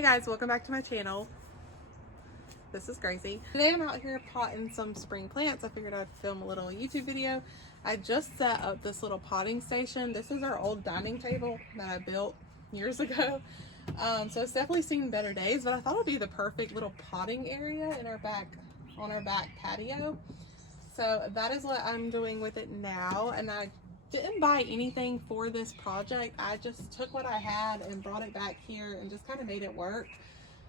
Hey guys, welcome back to my channel. This is Gracie. Today I'm out here potting some spring plants. I figured I'd film a little YouTube video. I just set up this little potting station. This is our old dining table that I built years ago. So it's definitely seen better days, but I thought it would be the perfect little potting area in our back, on our back patio. So that is what I'm doing with it now. And I didn't buy anything for this project. I just took what I had and brought it back here and just kind of made it work.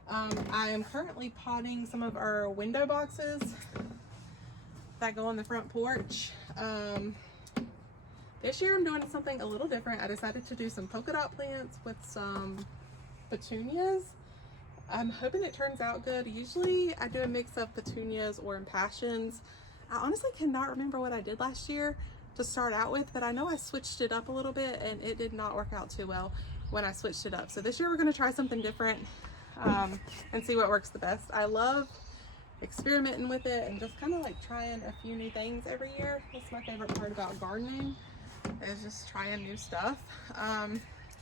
I am currently potting some of our window boxes that go on the front porch. This year I'm doing something a little different. I decided to do some polka dot plants with some petunias. I'm hoping it turns out good. Usually I do a mix of petunias or impassions. I honestly cannot remember what I did last year to start out with, but I know I switched it up a little bit and it did not work out too well when I switched it up. So this year we're going to try something different and see what works the best. I love experimenting with it and just kind of like trying a few new things every year. That's my favorite part about gardening, is just trying new stuff.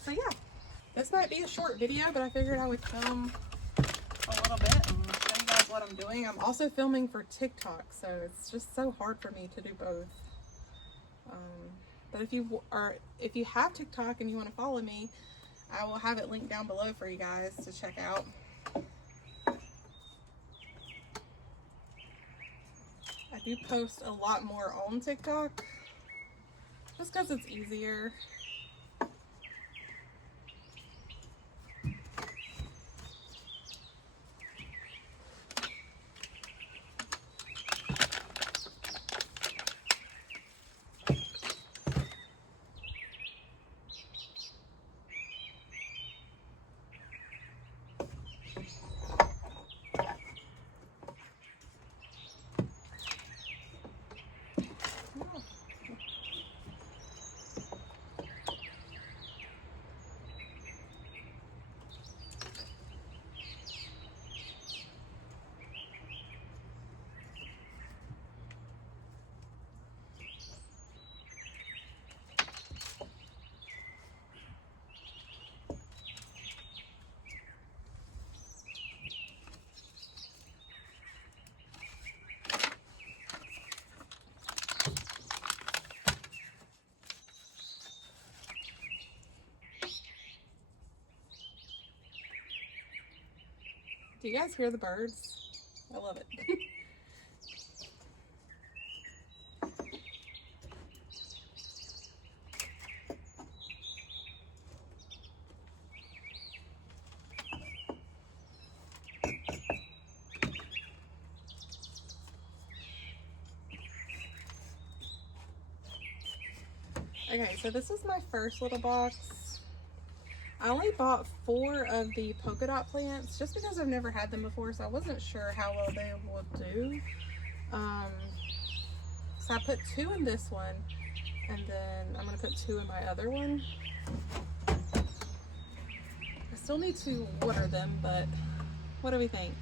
So yeah, this might be a short video, but I figured I would film a little bit and show you guys what I'm doing. I'm also filming for TikTok, so it's just so hard for me to do both. But if you have TikTok and you want to follow me, I will have it linked down below for you guys to check out. I do post a lot more on TikTok just because it's easier. Do you guys hear the birds? I love it. Okay, so this is my first little box. I only bought 4 of the polka dot plants just because I've never had them before, so I wasn't sure how well they will do. So I put 2 in this one, and then I'm going to put 2 in my other one. I still need to water them, but what do we think?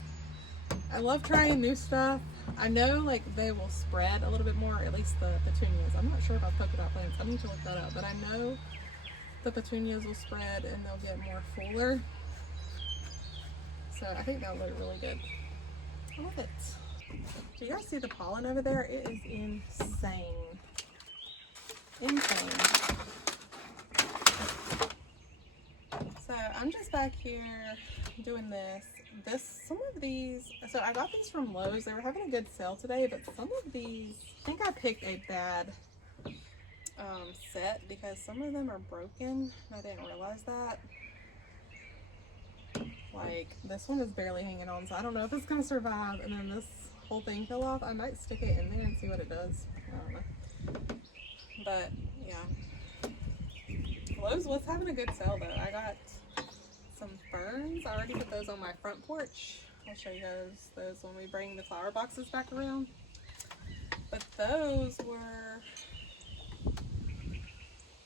I love trying new stuff. I know like they will spread a little bit more, at least the petunias. I'm not sure about polka dot plants. I need to look that up, but I know the petunias will spread and they'll get more fuller. So I think that'll look really good. I love it. Do you guys see the pollen over there? It is insane. Insane. So I'm just back here doing this. Some of these, so I got these from Lowe's. They were having a good sale today, but some of these, I think I picked a bad set because some of them are broken. I didn't realize that. Like this one is barely hanging on, so I don't know if it's gonna survive. And then this whole thing fell off. I might stick it in there and see what it does. I don't know. But yeah, Lowe's was having a good sale though. I got some ferns. I already put those on my front porch. I'll show you those when we bring the flower boxes back around. But those were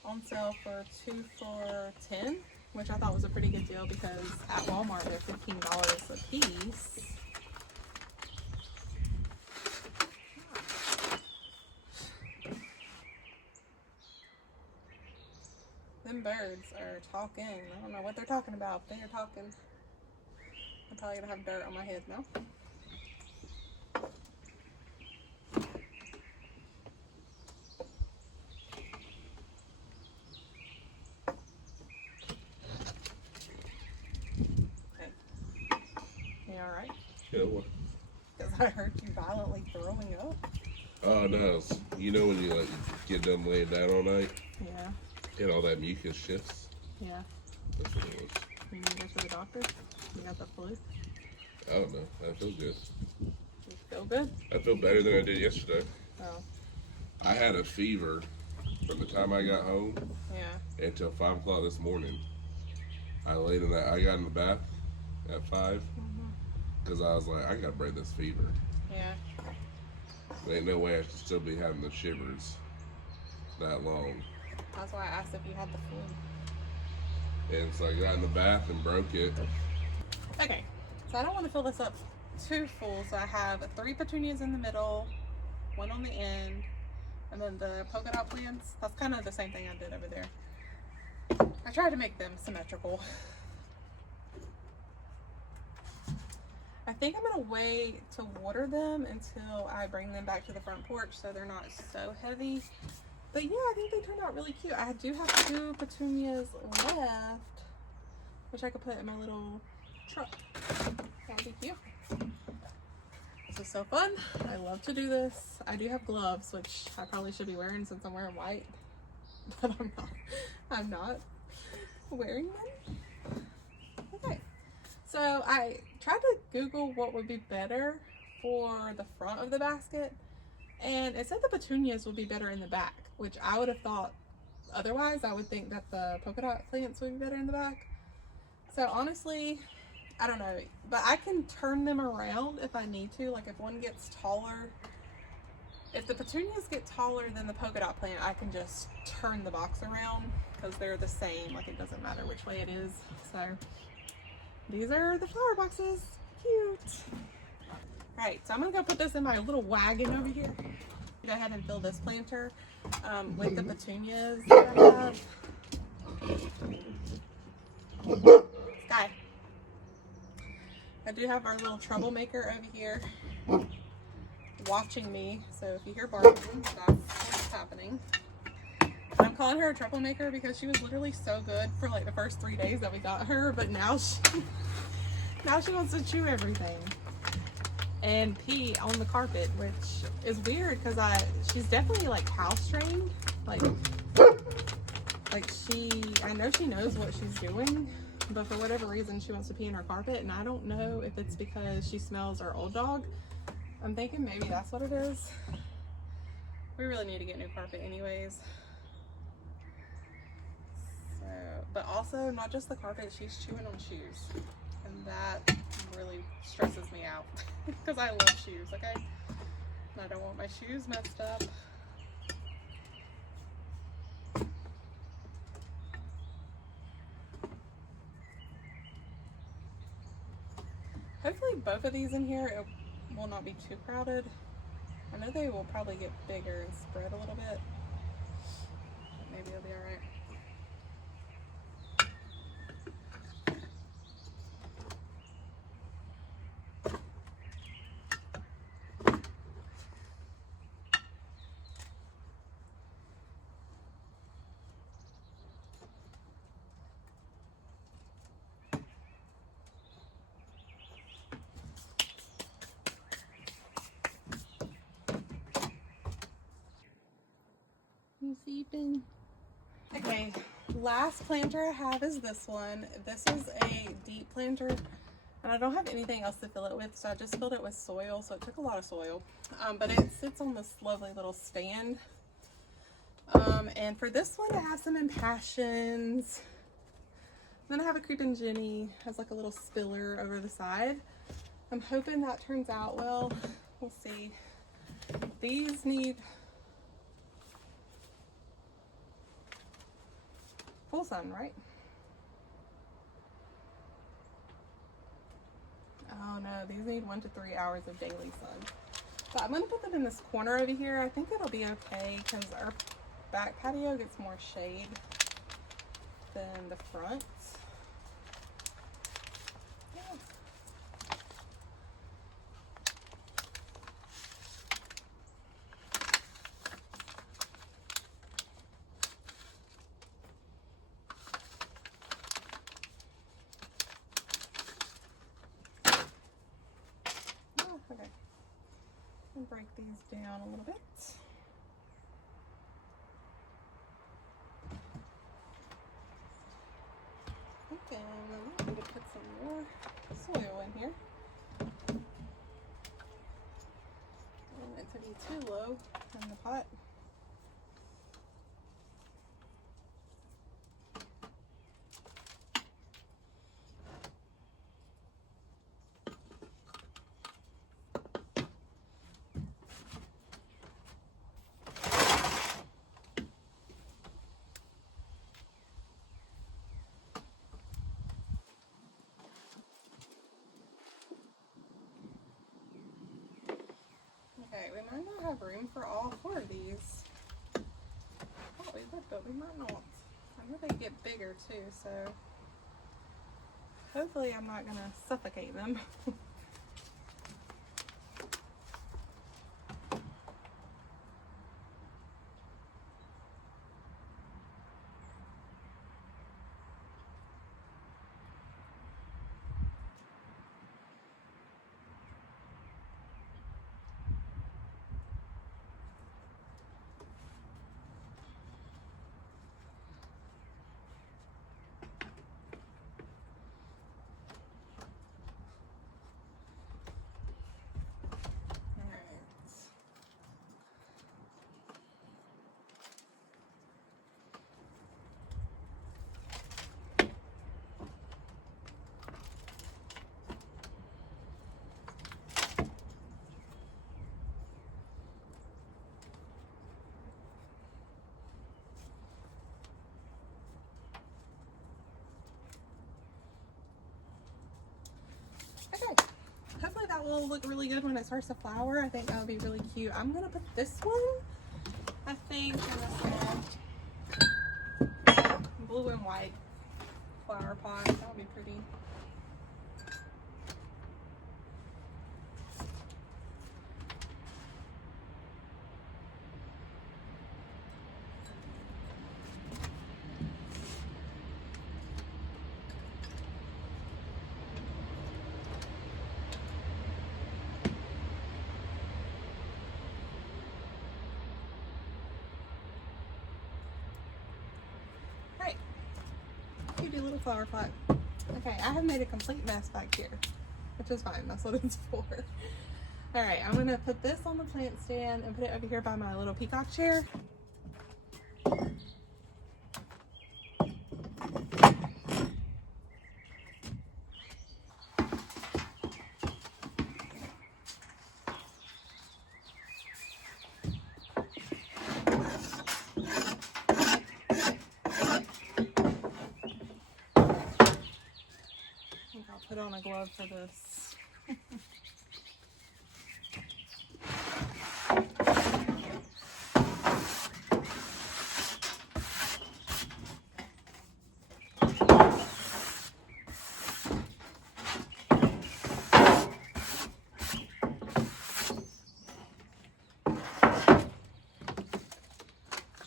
on sale for 2 for $10, which I thought was a pretty good deal because at Walmart they're $15 a piece. Them birds are talking. I don't know what they're talking about. They are talking. probably gonna have dirt on my head now. Okay. You alright? Yeah, what? Because I heard you violently throwing up. Oh, no. You know when you like get done laying down all night Yeah. and all that mucus shifts? Yeah. That's what it was. You need to go to the doctor? You got the flu? I don't know. I feel good. You feel good? I feel better than I did yesterday. Oh. I had a fever from the time I got home Yeah. until 5 o'clock this morning. I laid in that. I got in the bath at 5 because I was like, I gotta break this fever. Yeah. There ain't no way I should still be having the shivers that long. That's why I asked if you had the flu. And so I got in the bath and broke it. Okay, so I don't want to fill this up too full, so I have 3 petunias in the middle, 1 on the end, and then the polka dot plants. That's kind of the same thing I did over there. I tried to make them symmetrical. I think I'm going to wait to water them until I bring them back to the front porch so they're not so heavy. But yeah, I think they turned out really cute. I do have 2 petunias left, which I could put in my little truck. That would be cute. This is so fun. I love to do this. I do have gloves, which I probably should be wearing since I'm wearing white, but I'm not. I'm not wearing them. Okay. So I tried to Google what would be better for the front of the basket, and it said the petunias would be better in the back, which I would have thought otherwise. I would think that the polka dot plants would be better in the back. So honestly, I don't know, but I can turn them around if I need to. Like if one gets taller, if the petunias get taller than the polka dot plant, I can just turn the box around because they're the same. Like it doesn't matter which way it is. So these are the flower boxes. Cute. All right, so I'm gonna go put this in my little wagon over here. Go ahead and fill this planter with the petunias that I have. Sky. I do have our little troublemaker over here watching me, so if you hear barking, that's what's happening. I'm calling her a troublemaker because she was literally so good for like the first 3 days that we got her, but now she wants to chew everything and pee on the carpet, which is weird because she's definitely like house trained, like I know she knows what she's doing, but for whatever reason she wants to pee in her carpet, and I don't know if it's because she smells our old dog. I'm thinking maybe that's what it is. We really need to get new carpet anyways. So, but also not just the carpet, she's chewing on shoes, and that really stresses me out because I love shoes, okay? And I don't want my shoes messed up. Hopefully both of these in here, it will not be too crowded. I know they will probably get bigger and spread a little bit, but maybe it'll be all right. Okay, last planter I have is this one. This is a deep planter, and I don't have anything else to fill it with, so I just filled it with soil, so it took a lot of soil. But it sits on this lovely little stand. And for this one, I have some impassions. Then I have a creeping Jenny, has like a little spiller over the side. I'm hoping that turns out well. We'll see. These need full sun, right? Oh no, these need 1 to 3 hours of daily sun. But I'm gonna put them in this corner over here. I think it'll be okay because our back patio gets more shade than the front. Yeah. Okay. I'll break these down a little bit. Okay, I'm going to put some more soil in here. I don't want it to be too low in the pot. Okay, we might not have room for all 4 of these. Oh, we would, but we might not. I know they get bigger too, so hopefully I'm not gonna suffocate them. Okay, hopefully that will look really good when it starts to flower. I think that would be really cute. I'm gonna put this one, I think, in a blue and white flower pot. That would be pretty. Cutie little flower pot. Okay, I have made a complete mess back here, which is fine. That's what it's for. All right, I'm gonna put this on the plant stand and put it over here by my little peacock chair. Put on a glove for this.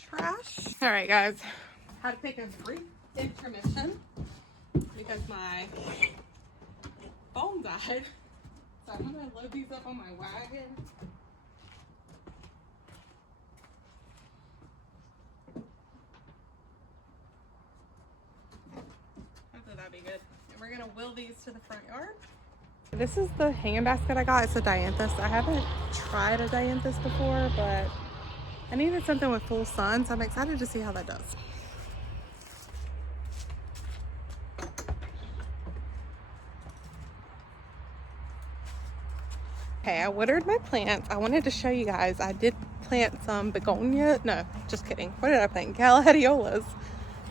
Trash. All right, guys. Had to take a brief intermission because my phone died. So I'm gonna load these up on my wagon. Hopefully that'll be good. And we're gonna wheel these to the front yard. This is the hanging basket I got. It's a dianthus. I haven't tried a dianthus before, but I needed something with full sun, so I'm excited to see how that does. Okay, I watered my plants. I wanted to show you guys. I did plant some begonia. No, just kidding. What did I plant? Gladiolas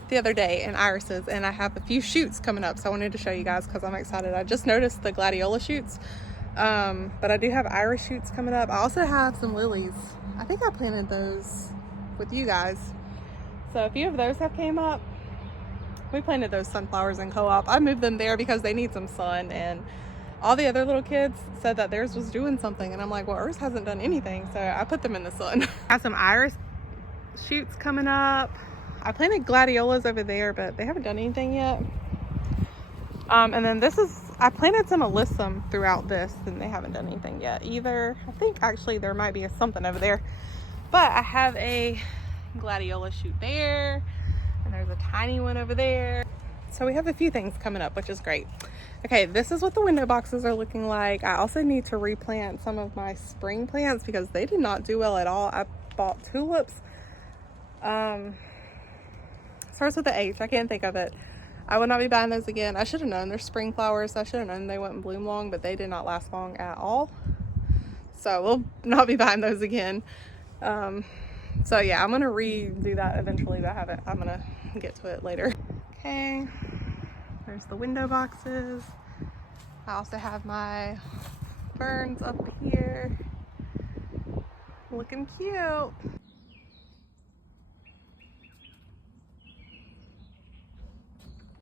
the other day and irises, and I have a few shoots coming up, so I wanted to show you guys because I'm excited. I just noticed the gladiola shoots, but I do have iris shoots coming up. I also have some lilies. I think I planted those with you guys, so a few of those have came up. We planted those sunflowers in co-op. I moved them there because they need some sun, and all the other little kids said that theirs was doing something, and I'm like, well, ours hasn't done anything, so I put them in the sun. I have some iris shoots coming up. I planted gladiolas over there, but they haven't done anything yet. And then this is I planted some alyssum throughout this, and they haven't done anything yet either. I think actually there might be something over there, but I have a gladiola shoot there, and there's a tiny one over there. So we have a few things coming up, which is great. Okay, this is what the window boxes are looking like. I also need to replant some of my spring plants because they did not do well at all. I bought tulips. Starts with the H. I can't think of it. I will not be buying those again. I should have known they're spring flowers. I should have known they wouldn't bloom long, but they did not last long at all. So we'll not be buying those again. So yeah, I'm gonna redo that eventually, but I'm gonna get to it later. Okay, there's the window boxes. I also have my ferns up here. Looking cute.